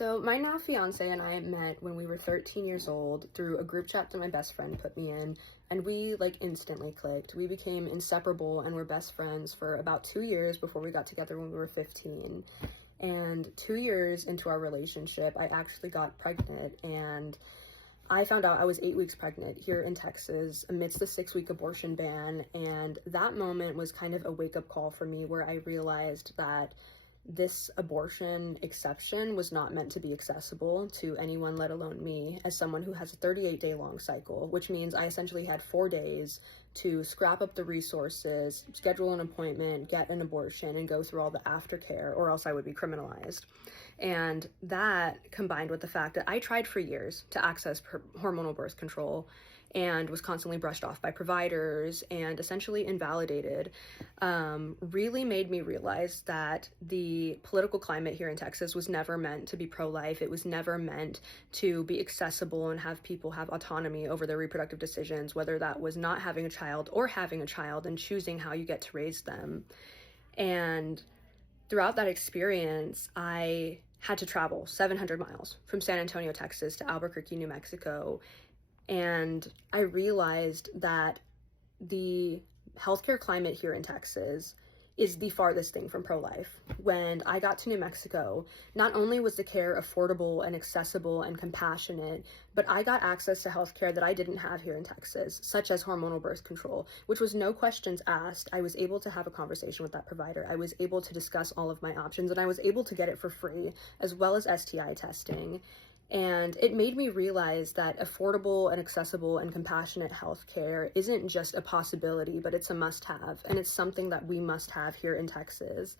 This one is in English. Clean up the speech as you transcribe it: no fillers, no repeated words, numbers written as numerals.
So my now fiance and I met when we were 13 years old through a group chat that my best friend put me in, and we instantly clicked. We became inseparable and were best friends for about 2 years before we got together when we were 15. And 2 years into our relationship, I actually got pregnant, and I found out I was 8 weeks pregnant here in Texas amidst the 6-week abortion ban. And that moment was kind of a wake-up call for me, where I realized that this abortion exception was not meant to be accessible to anyone, let alone me, as someone who has a 38-day long cycle, which means I essentially had 4 days to scrap up the resources, schedule an appointment, get an abortion, and go through all the aftercare, or else I would be criminalized. And that, combined with the fact that I tried for years to access hormonal birth control and was constantly brushed off by providers and essentially invalidated, really made me realize that the political climate here in Texas was never meant to be pro-life. It was never meant to be accessible and have people have autonomy over their reproductive decisions, whether that was not having a child or having a child and choosing how you get to raise them. And throughout that experience, I had to travel 700 miles from San Antonio, Texas to Albuquerque, New Mexico. And I realized that the healthcare climate here in Texas is the farthest thing from pro-life. When I got to New Mexico, not only was the care affordable and accessible and compassionate, but I got access to healthcare that I didn't have here in Texas, such as hormonal birth control, which was no questions asked. I was able to have a conversation with that provider. I was able to discuss all of my options, and I was able to get it for free, as well as STI testing. And it made me realize that affordable and accessible and compassionate healthcare isn't just a possibility, but it's a must-have, and it's something that we must have here in Texas.